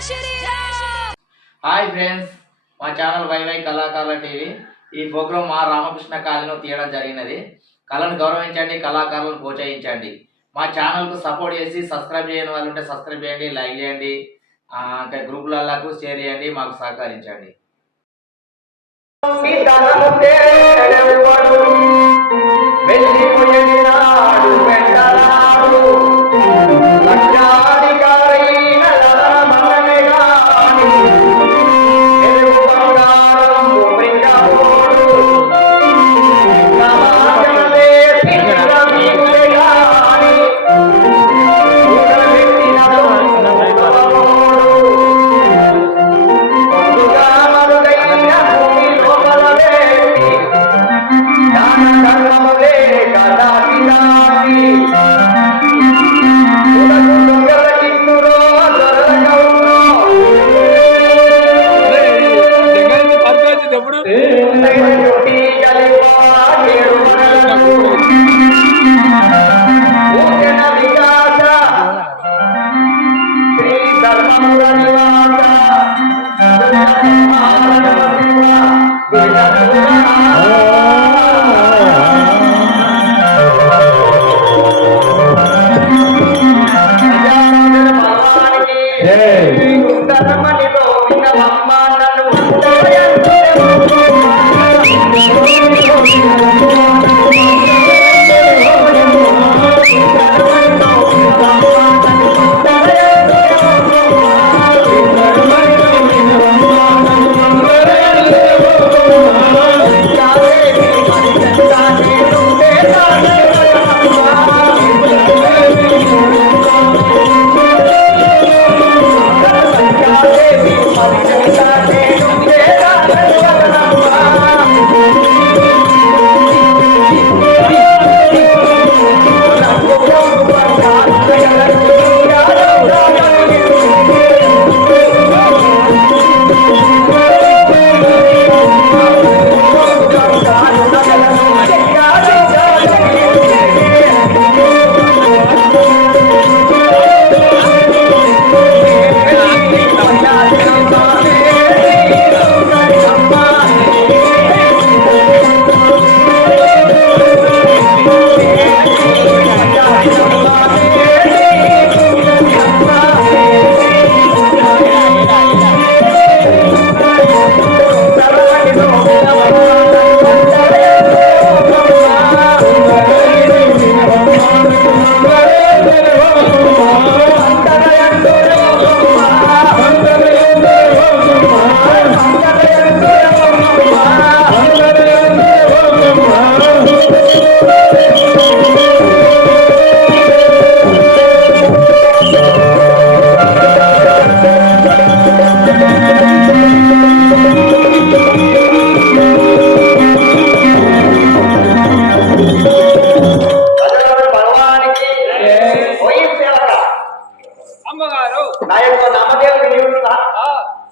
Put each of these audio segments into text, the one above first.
Hi friends, మా channel YY కళాకారుల TV ఈ ప్రోగ్రాం మా రామకృష్ణ కాలనీలో తీయడం జరిగినది. కళను గౌరవించండి, కళాకారులను ప్రోత్సహించండి. మా ఛానల్కు సపోర్ట్ చేసి సబ్స్క్రైబ్ చేయని వాళ్ళు ఉంటే సబ్స్క్రైబ్ చేయండి, లైక్ చేయండి, ఇంకా గ్రూపులకు షేర్ చేయండి, మాకు సహకరించండి.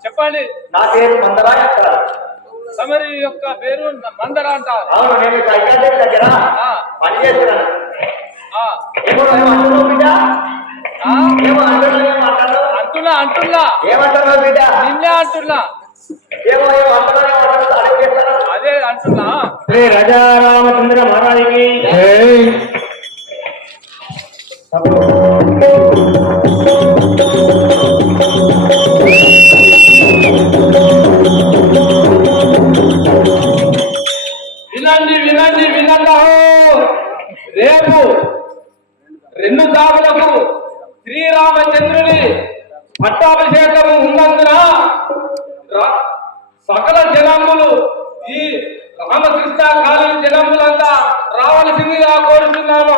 చెప్పండి. నా పేరు మందరా అంటారు. సమరి యొక్క పేరు మందర అంటారు. అవును, నేను కైకాంటి దగ్గర పని చేస్తున్నాను. అంటున్నా ఏమంటారు బిడ్డ? నిన్నే అంటున్నా. అదే అంటున్నా. శ్రీ రాజా రామచంద్ర మహారాజుకి వినండి. రేపు 2 జాములకు శ్రీరామచంద్రుని పట్టాభిషేకము ఉన్నందున సకల జనములు ఈ రామకృష్ణ కాలనీ జనములంతా రావాల్సిందిగా కోరుతున్నాము.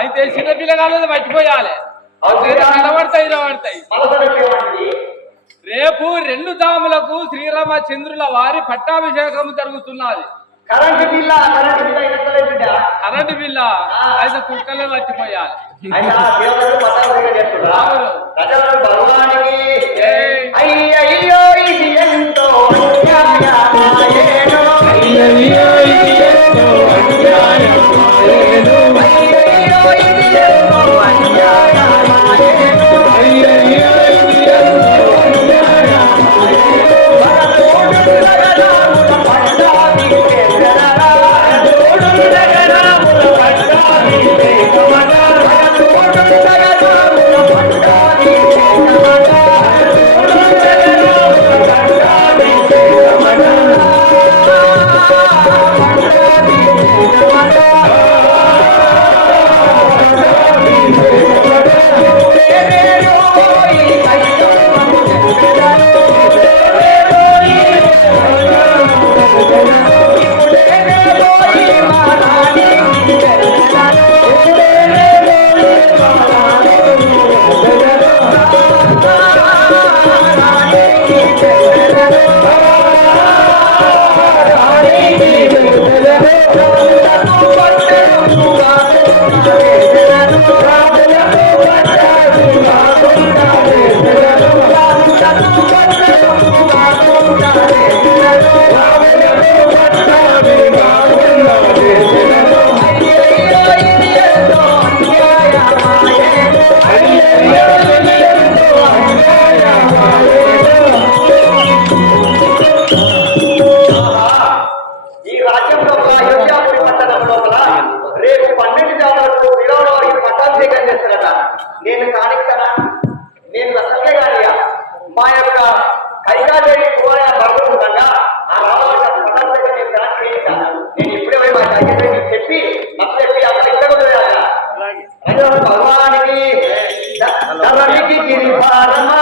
అయితే చిన్న పిల్లగాళ్ళు మర్చిపోయాలి. నిలబడతాయి. రేపు 2 జాములకు శ్రీరామచంద్రుల వారి పట్టాభిషేకం జరుగుతున్నది. కరెంటు బిల్లా అయితే కుక్కలే మర్చిపోయాలి. భగవానికి అయ్యో అన్యాయమాయేను. అయ్యయ్యో ఇది ఎంతో అన్యాయమాయేను. అయ్యయ్యో ఇది ఎంతో అన్యాయమాయేను. అయ్యయ్యో ఇది ఎంతో అన్యాయమాయేను. పరతోడుండగనాముల పట్టాభి చేసెదరా. పరతోడుండగనాముల పట్టాభి చేసెదరా. పరతోడుండగనాముల పట్టాభి చేసెదరా. ఈ రాజ్యంలో అయోధ్యాపురి పట్టణం లోపల రేపు 12 జాములకు శ్రీరామనవమికి పట్టాభిషేకం చేస్తారట. నేను కానిస్తానా? నేను అసలే కానియా. మా యొక్క కైకాదేవి కుమార భర్త ఉండగా ఆ రామవారి పట్టాభిషేకం చేస్తాను. నేను ఇప్పుడే పోయి మా కైకాదేవికి చెప్పి చెప్పి అక్కడ ఇక్కడ భగవానికి ధరణికి గిరిభారమా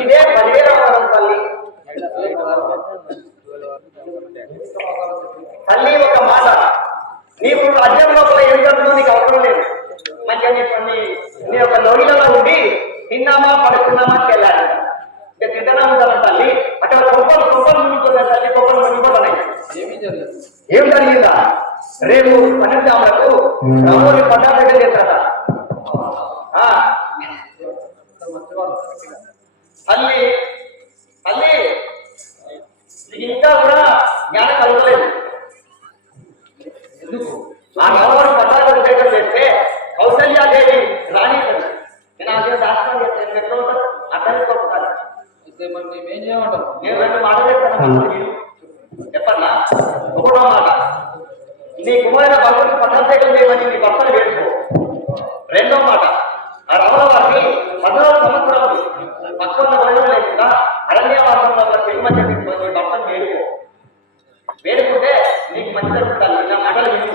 ఇదే 10,000 తల్లి ఒక మాట. నీకు రాజ్యం లోపల ఏం జరుగుతుందో నీకు అవసరం లేదు. మంచిగా నీ యొక్క లోగిలలో ఉండి తిన్నామా పడుకున్నామా చెల్లాలి. తింటనా ఉంటాను తల్లి. అక్కడ కుప్పలు మునిగిపోతాయి తల్లి, కుప్పలు మునిగిపోతున్నాయి. ఏం జరిగిందా? రేపు 12 జాములకు రామోజీ పట్టాభిషేకం చేస్తారా? తల్లి తల్లి ఇంకా కూడా జ్ఞానం కలగలేదు. ఆ రామవారి పట్టాభిషేకం చేస్తే కౌసల్యాదేవి రాణి. నేను ఆ శాస్త్రం చెప్తాను, అర్థం చేసుకోవాలి. నేను 2 మాటలు చెప్తాను, చెప్పన్నా. ఒకటో మాట, నీ కుమారుల భర్తకు పట్టాభిషేకం చేయమని నీ భర్తను వేడుకో. రెండో మాట, ఆ రామవారిని 14 సంవత్సరాలు పక్కన వలన లేకుండా అరణ్యవాసంలో చెల్లిమని నీ భర్తను వేడుకో. వేడుకుంటే నీకు మంచి జరుగుతుంది. నా మాటలు విను.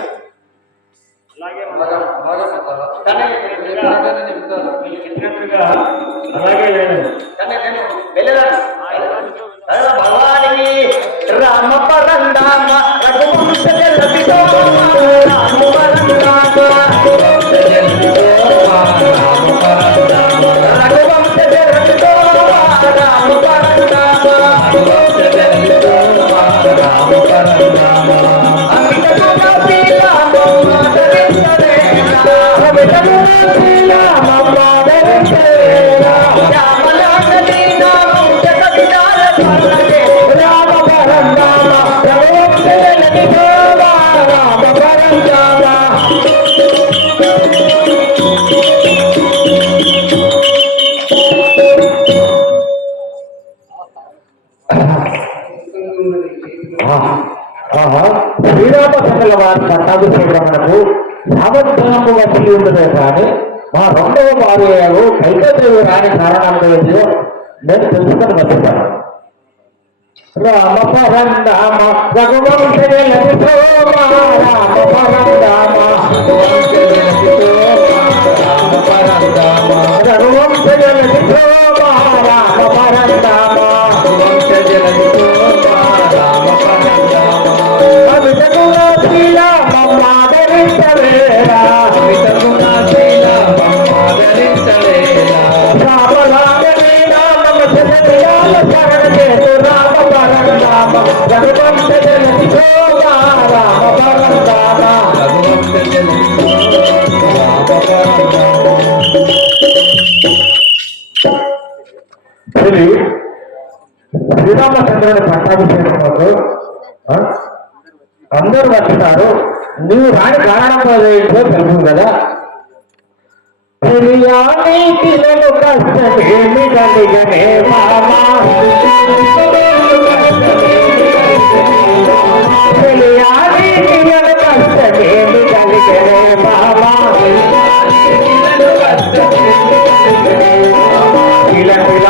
భగవానికి రామ పరందామ రఘువంశ రామ పరందామ రఘువంశ రామ పరందామ అమిత శ్రీరామచంద్రుల వారి పట్టాభిషేకమునకు సామర్థ్యము వచ్చి ఉండదే కానీ మా రెండవ భార్యలు కైకదేవి రాని కారణంగా నేను తెలుసుకొని వచ్చాను. రామ పరందామ రఘువంశ రామ పరందామ రఘువంశ రామ పరందామ అవితగుణ శ్రీరామమాదరించవేరా రామలాగనే నామ జగతియాల శరణ చేతు రామ పరందామ రఘువంశ జనని శోభా రామ పరందామ రఘువంశ జనని రామ పరందామ. శ్రీరామచంద్రుని పట్టాభిషేకం అందరూ వచ్చినారు. నీవు రాని కారణం ఏంటో తెలుసు కదా. నీతిలను కష్టమేమి కలిగనే మామా నీతిలను కష్టమేమి కలిగనే మామా ఇలాను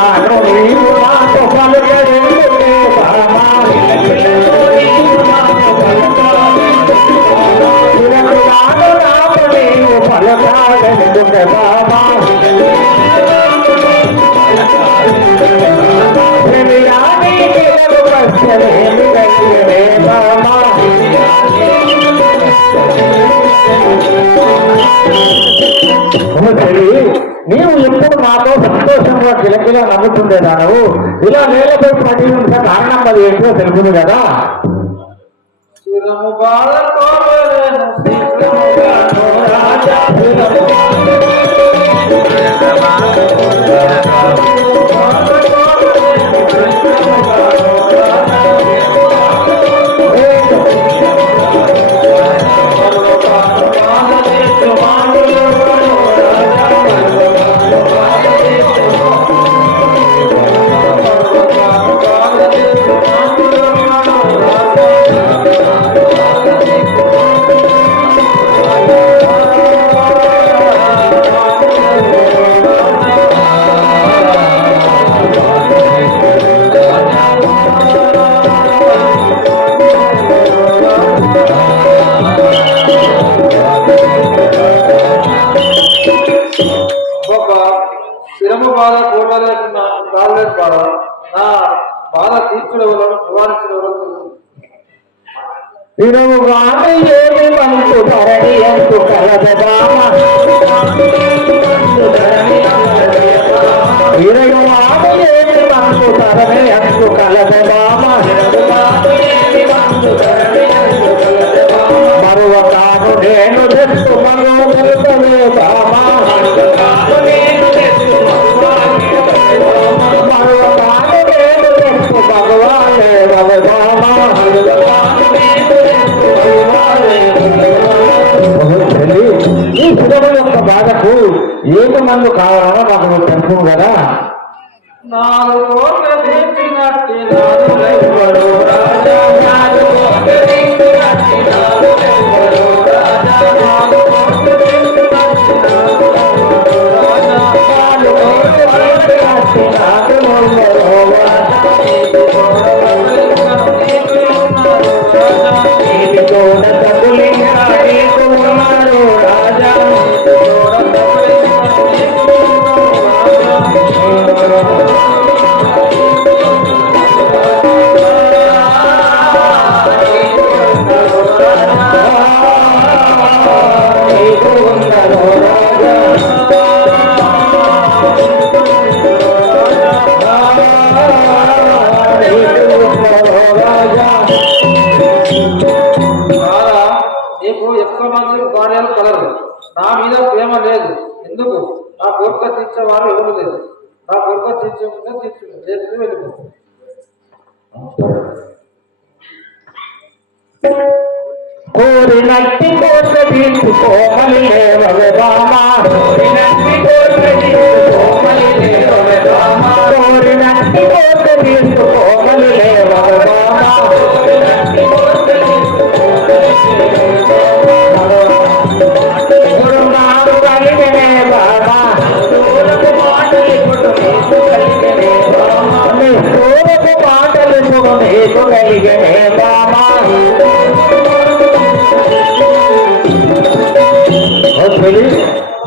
నీవు నాకు పలుకరించునే మామా ఇలాను నాకు నీవు పలుకాగలుగునే మామా కష్టమేమి కలిగనే మామా నీవు ఎప్పుడు నాతో సంతోషంగా కిలకిలా నమ్ముతుండేదానవు. ఇలా నేలపై పడి ఉన్న కారణం అది ఏంటో తెలుపును కదా. స్థిరము బాధ కూడలేకున్నా కాలేదు బాధ నా బాధ తీర్చుడవలను నివారించడవలను తిరుగుగాని ఏమి మనకు ధరణి అంటూ కలదదామ తిరుగుగాని ఏమి మనకు ధరణి అంటూ కలదదామ మరువకాను నేను తెస్తు మరో తెలుపవే బామా మరువకాను నేను తెస్తు భగవానే బామా ఈ సుధమ యొక్క బాధకు ఏమి మందు కావాలనో నాకు నువ్వు తెలుసు కదా. నాలుగు నీకు ఎక్కువ మంది భార్యలు కలరు. నా మీద ప్రేమ లేదు. ఎందుకు? నా కోరిక తీర్చేవారు ఎవరు లేదు. నా కోరిక తీర్చకుండా తీర్చు వెళ్ళిపో. కోరినట్టి కోరిక తీర్చుకోమని లేవవే బామా కోరినట్టి కోరిక తీర్చుకోమని లేవవే బామా కోరినట్టి కోరిక తీర్చుకోమని లేవవే బామా కోరినట్టి కోరిక తీర్చుకోమని లేవవే బామా గురునాడు కలిగినే బామా అసలు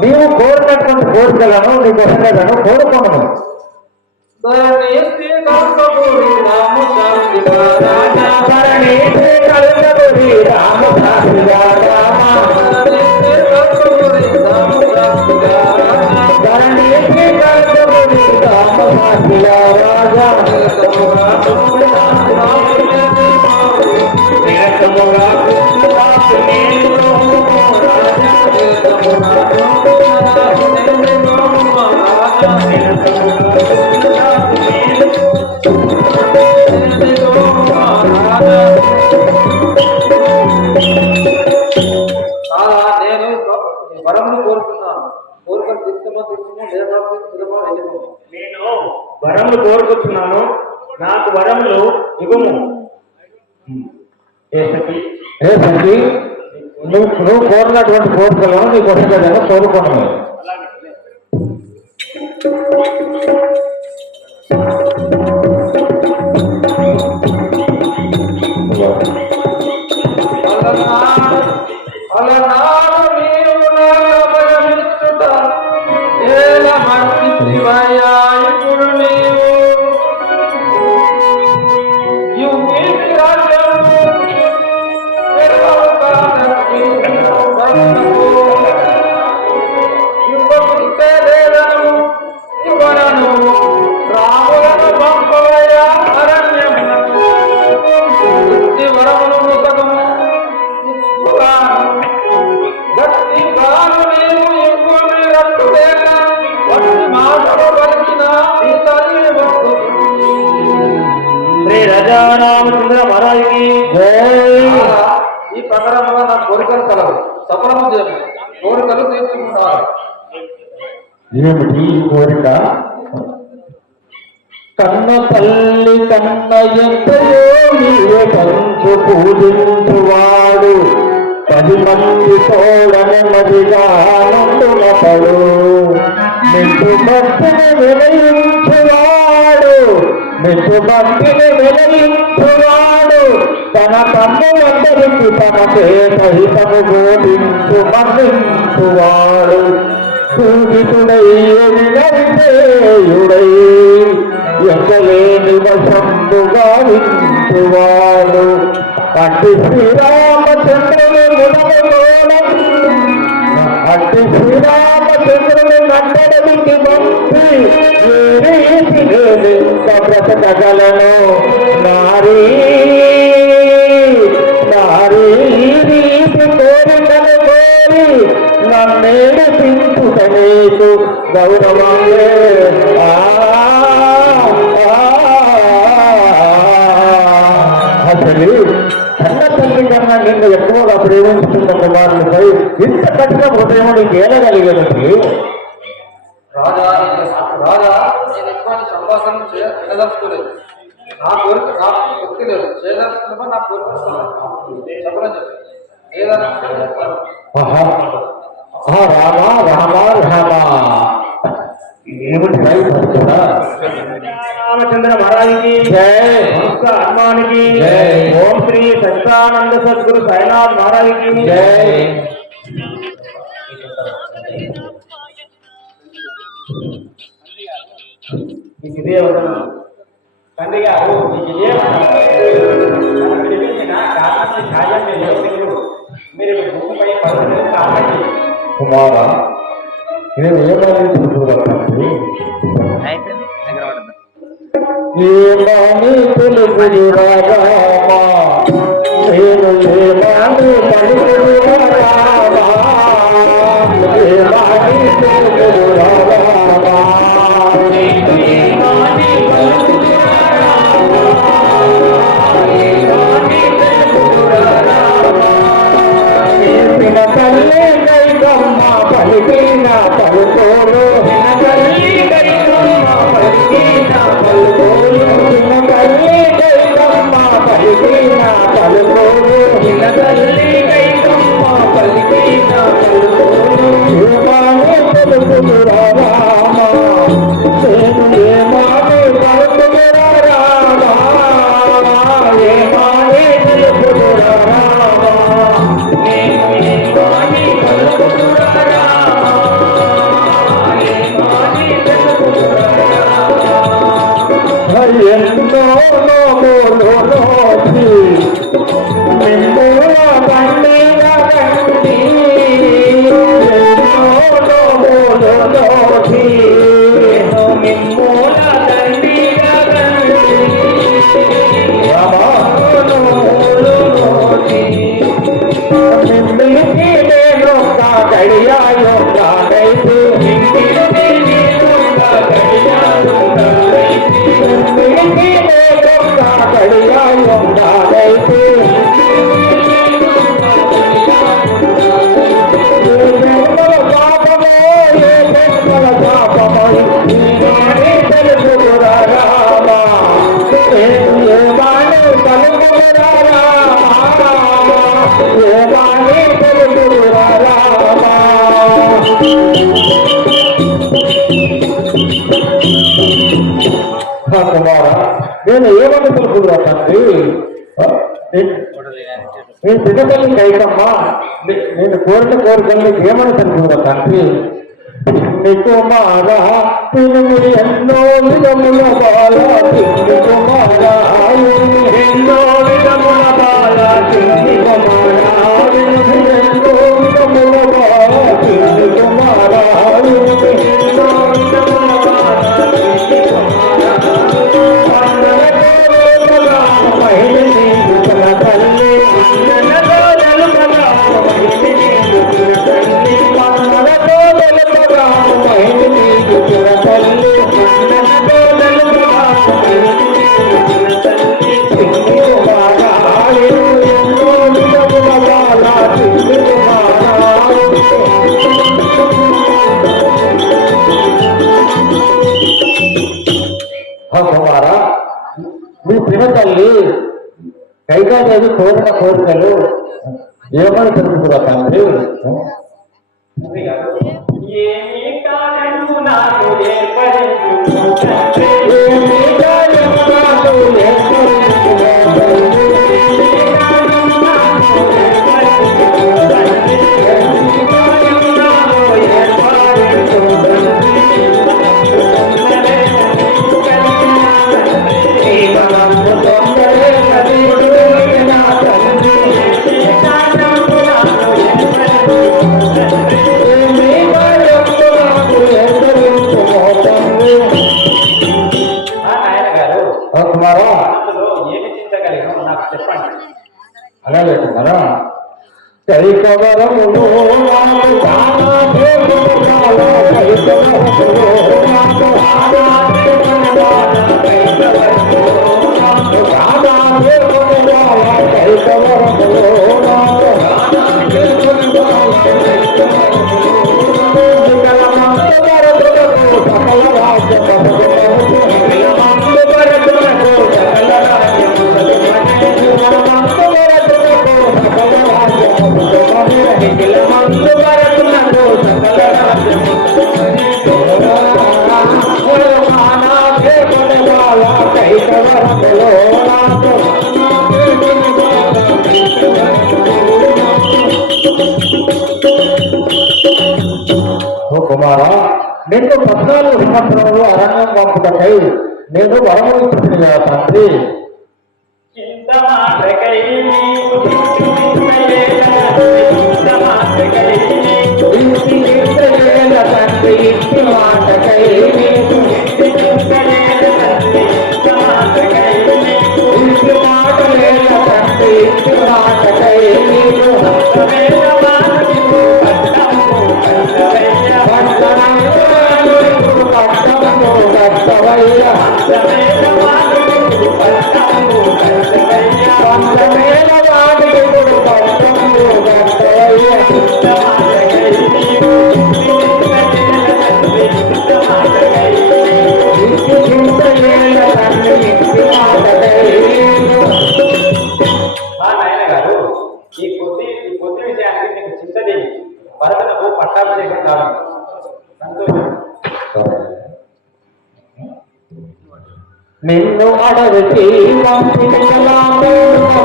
నీవు కోరినటువంటి కోరికలను నీ కోరికలను కోరుకోను. ధరణి శ్రీ కల్పపురి రామ శాంతి ధరణి శ్రీ కల్పపురి రామ శాంతి ధరణి శ్రీ కల్పపురి రామ శాంతి ధరణి శ్రీ కల్పపురి రామ శాంతి రాజా నేను వరమును కోరుతున్నాను. కోరికలు తీర్చమో లేకపోతే వెళ్ళిపో. నేను వరములు కోరుకుంటున్నాను, నాకు వరములు ఇవ్వము. ఏ సఖి నువ్వు కోరినటువంటి కోరికలను నీ కోరికలను కోరుకున్నాను. అలనాడు నీవు భయమిచ్చుట ఏల మర్చివయ్యా ఇప్పుడు నీవు యువీకి రాజ్యము ఇవ్వను రాములను పంపవయ్యా అరణ్యమునకు వరమును ముసగము భక్తి బాలు నీవు ఇంకొని రట్టుదేన వట్టి మాటలు పలికిన నీ తల్లి భక్తు శ్రీ రాజారామచంద్ర మహారాజుకి ఈ ప్రకారంగా నా కోరికలు కలవు సఫలము చేయము కోరికలు తీర్చుకుంటారు. ఏమిటి ఈ కోరిక? కన్న తల్లి కన్న ఎంతయో నీవే పంచు పూజించువాడు 10 మంది తోడని మదిగా నందునతడు నిన్ను భక్తిని వెలయించువాడు తన కన్నులందరికీ తన పేట హితము బోధించు మన్నించువాడు పూజితుడై వినవిధేయుడై ఎక్కలేని వశంబు గావించువాడు అట్టి శ్రీరామచంద్రుని నట్టడికి పంపి బ్రతకగలను నారీ రీతి కోరికలు కోరి నన్నేడు పించుట నీకు గౌరవమే. అసలు కన్న తల్లి కన్నా నిన్ను ఎక్కువగా ప్రేమించుతున్న కుమారులపై ఇంత కఠిన హృదయం నీకు ఏలగలిగినది? రాజా నేను ఎక్కువ సంభాషణ చేయదలుచుకోలేదు. నా కోరిక నాకు భక్తి లేదు. చేయదలుచుకున్నప్పుడు నా కోరిక చెప్పడం చెప్పి ఏదైనా రామ ఏమిటి రామచంద్ర మహారాజుకి హనుమానికి ఓం శ్రీ సచిదానంద సద్గురు సాయినాథ్ మహారాజుకి ఇదే తండ్రి గారు మీరు కుమారా నేను ఏమని ఏమని తెలుగురు రామా నేను ఏమని పలుకురు రామా ఏమని తెలుగురు రామా తల్లి గైదమ్మ పలికిన పలుకోరు తల్లి గైదమ్మ పలికిన పలుకోరు తల్లి గైదమ్మ పలికిన పలుకోరు తల్లి గైదమ్మ పలికిన పలుకోరు ఏమాని పలుకురు రామా నేను ఏమాని పలుకురు రామా ఏమాని పలుకురు రామా నేను ఏమాని పలుకురు రామా నేను ఏమని తెలుపుదురా తండ్రి? నేను తినగలి కైకమ్మా, నేను కోరిన కోరికలు నీకు ఏమని తెలుపుదురా తండ్రి? నీకు మారా తిని ఎన్నో విధముల బాల, తిన్నికు మారా ఎన్నో విధముల బాల, తిన్నికు మారా ఎన్నో విధముల బాల, తిన్నికు మారా ఎన్నో విధముల బాల, తిన్నికు మారా మహిళ నీకు తన తల్లి కుమారా, మీ పిన తల్లి కైకాదేవి కోరిన కోరికలు ఏమని తెలుపుతురా తండ్రి? ఏమి కారణము నాకు ఏర్పడించు ఏమి కార్యము నాకు ఏర్పడించును తండ్రి? కుమారా, ఏమి చింతగలిగాను నాకు చెప్పండి. అలా లేకున్నారా? కైకవరములు నాకు చాలా దేవుడాల, కైకవరములు నాకు చాలా దేవుడాల, కైకవరములు నాకు చాలా దేవుడాల, కైకవరములు నాకు చాలా దేవుడాల, కైకవరములు వికలమందు వరదులకు సకల రాజ్యము, వికలమందు వరదులకు సకల రాజ్యము, వికలమందు వరదులకు సకల రాజ్యము, వికలమందు వరదులకు సకల రాజ్యము, నాకే కొనవాల కైకవరములో నాకు కుమారా, నిన్ను 14 సంవత్సరాలు అరణ్యం పంపుటకై నేను వరములు ఇచ్చింది కదా తండ్రి. చింత మాటకై నీకు చింతలేల, చింత మాటకై నీకు ఇంటిలేల తండ్రి, ఇంటి మాటకై నీకు చింతలేల తండ్రి, చింత మాటకై నీకు ఇంటి మాటలేల తండ్రి, ఇంటి మాటకై నీకు వేల మాటకు పట్టము కట్టవయ్య, పట్టము కట్టవయ్య, వేల మాటకు పట్టము కట్టవయ్య, పంచవేల వాటికి పట్టము కట్టవయ్య, చింత మాటకై నీకు చింతలేల తండ్రి, చింత మాటకై ఇంటి చింతలేల తండ్రి, ఇంటి మాటకై నీకు. నాయన గారు, ఈ కొద్ది విషయానికి మీకు చింతదేవి భరతులకు పట్టాభిషేకం కాదు. సంతోషం. నిన్ను అడవికి పంపించలాము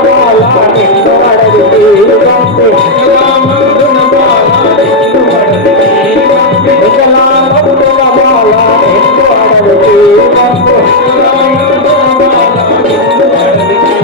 బాల, నిన్ను అడవికి పంపించలాము బాల, నిన్ను అడవికి పంపించలాము బాల, నిన్ను అడవికి పంపించలాము బాల, నిన్ను అడవికి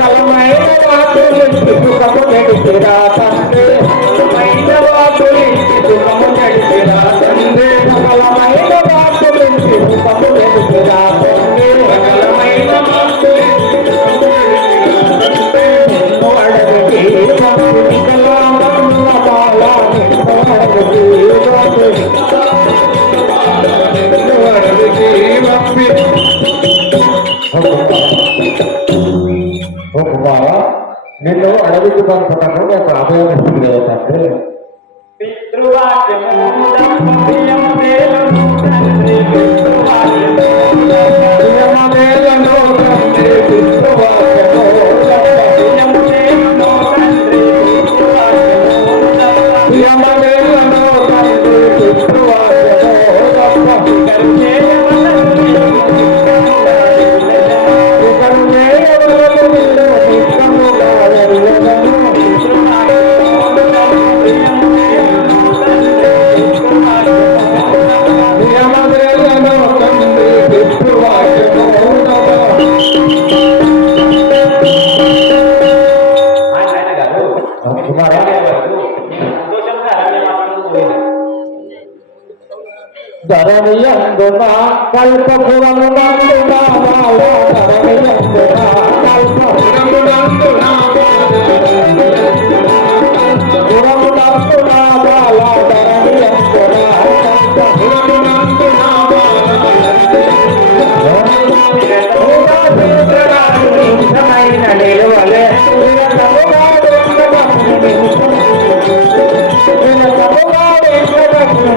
బలమైన వాకులించి సుఖము నడిపిరా తండ్రి, బలమైన వాకులించి సుఖము నడిపిరా తండ్రి, బలమైన వాకులించి సుఖము నడిపిరా తండ్రి, బలమైన వాకులించి సుఖము నడిపిరా తండ్రి, నిన్ను అడవికి పంపించలాము బాల, నిన్ను అడవికి నిన్ను అడవికి కుమారా, నిన్ను అడవికి పంపటకు నాకు అభయం ఇస్తుంది కదా తండ్రి. పితృవాక్యము ప్రియం వేలము తండ్రి, పితృవాక్యము ప్రియమేలను తండ్రి, పితృవాక్యము ప్రియం వేలము తండ్రి, పితృవాక్యము ప్రియమేలను తండ్రి, పితృవాక్యము కరుణేయ తండ్రి, కుమారా నేను సంతోషంగా అరణ్యవాసమునకు పోయినా. ధరణియందున కల్పపురమునందున ధరణియందున కల్పపురమునందున పురమునందున నిమిషమైన నిలువలే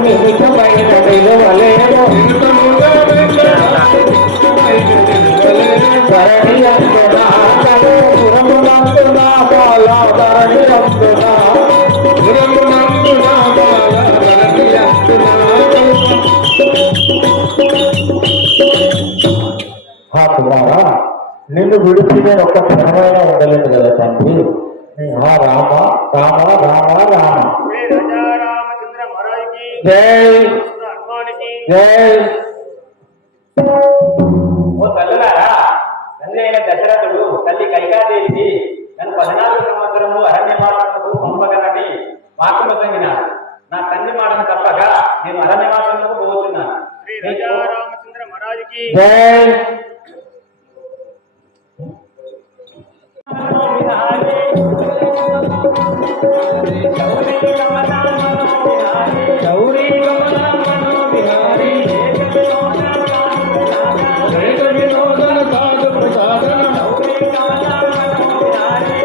నిమిషమైన నిలువలేను ధరణి అందునా పురమునందున బాల ధరణి అందునా పురమునందున బాల ధరణి అందునా. కుమారా, నిన్ను విడిచి నేను ఒక్క క్షణమైనా ఉండలేను కదా తండ్రి. రామ రామ రామ రామ. శ్రీ రాజా రామచంద్ర మహారాజుకి జై హనుమానికి జై. ఓ తల్లులారా, తండ్రి అయిన దశరథుడు తల్లి కైకాదేవికి నన్ను 14 సంవత్సరము అరణ్యవాసమునకు పంపగలని వాక్కును సంగినాడు. నా తండ్రి మాటను తప్పక నేను అరణ్యవాసమునకు పోతున్నాను. శ్రీ రాజా రామచంద్ర మహారాజుకి జై. గౌరీ కమలా మనో విహారీ వినోదన సాధు ప్రసాదన గౌరీ కమలా మనో విహారీ.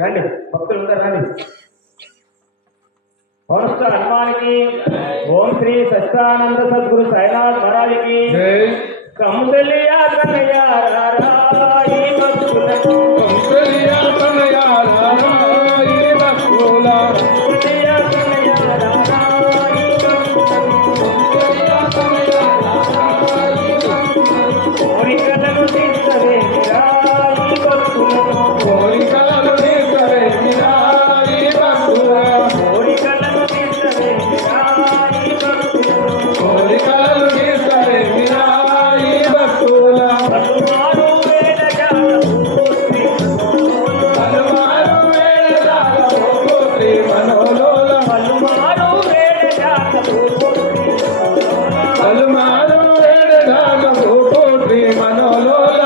రండి భక్తులు రండి. పౌరస్త హనుమానికి ఓం శ్రీ సత్యానంద సద్గురు సాయినాథ్ మహారాజుకి కౌసల్యా కనయ్యా రారాయి భక్తులకు కౌసల్యా కనయ్యా రారాయి భక్తుల కౌసల్యా కనయ్యా రారాయి భక్తులకు కౌసల్యా కనయ్యా రారాయి భక్తులకు కోరికలను తీర్చవే రాయి భక్తులకు కోరికలను తీర్చవే రాయి భక్తులకు కోరికలను తీర్చవే రాయి భక్తులకు కోరికలను తీర్చవే రాయి భక్తుల పలుమారు వేల శ్రీ మనోలోల పలుమారు వేల శ్రీ మనోలోల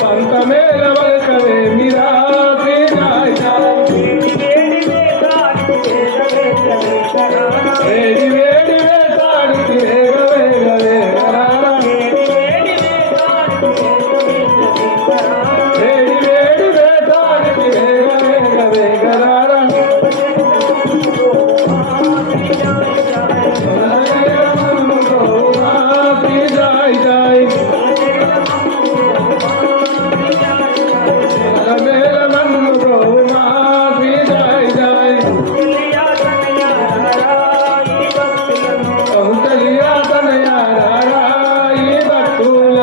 పంతమేల వల్కవే మీరా శ్రీ జాయ్ వేడి వేడి వేసాడికి వేగ వేగ వేగరార వేడి వేడి వేసాడికి వేగ వేగ వేగరార శ్రీ జాయ్ జాయ్ మేల మన్ను గౌమా శ్రీ జాయ్ జాయ్ కౌసల్యా తనయా రారాయి భక్తుల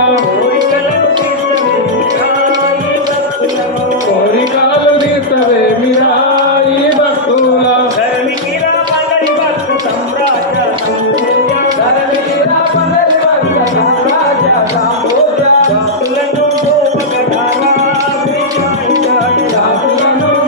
కోరికలు తీర్చవే మీరాయి భక్తుల భక్తులను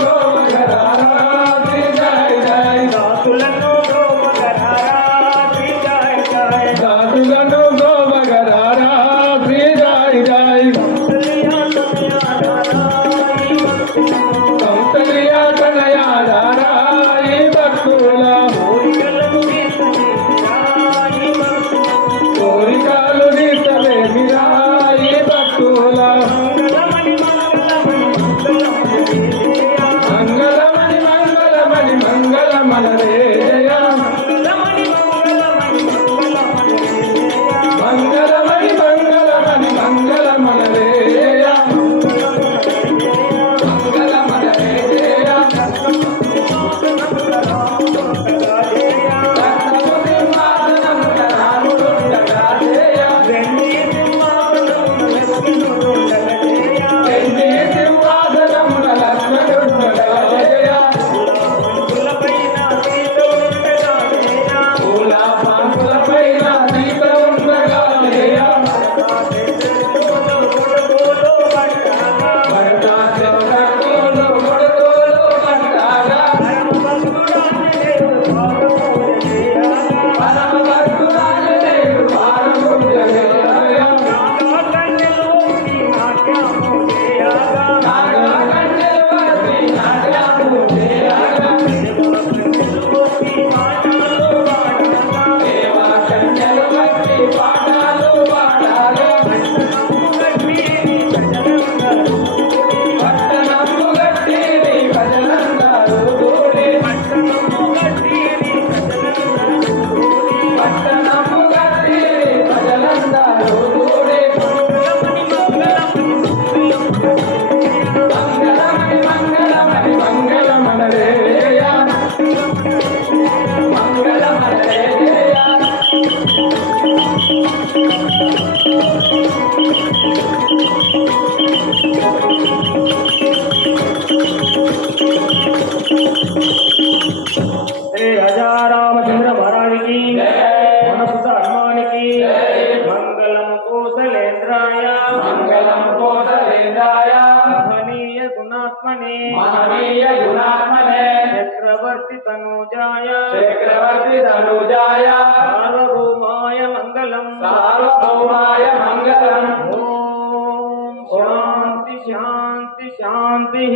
మంగళం కోసలేంద్రాయ महनीय गुणात्मने महनीय गुणात्मने चक्रवर्ती तनुजाय चक्रवर्ती तनुजाय सार्वभौमाय मंगलम सार्वभौमाय मंगलम ओम शांति शांति शांति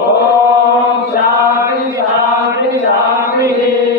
ओम शांति शांति शांति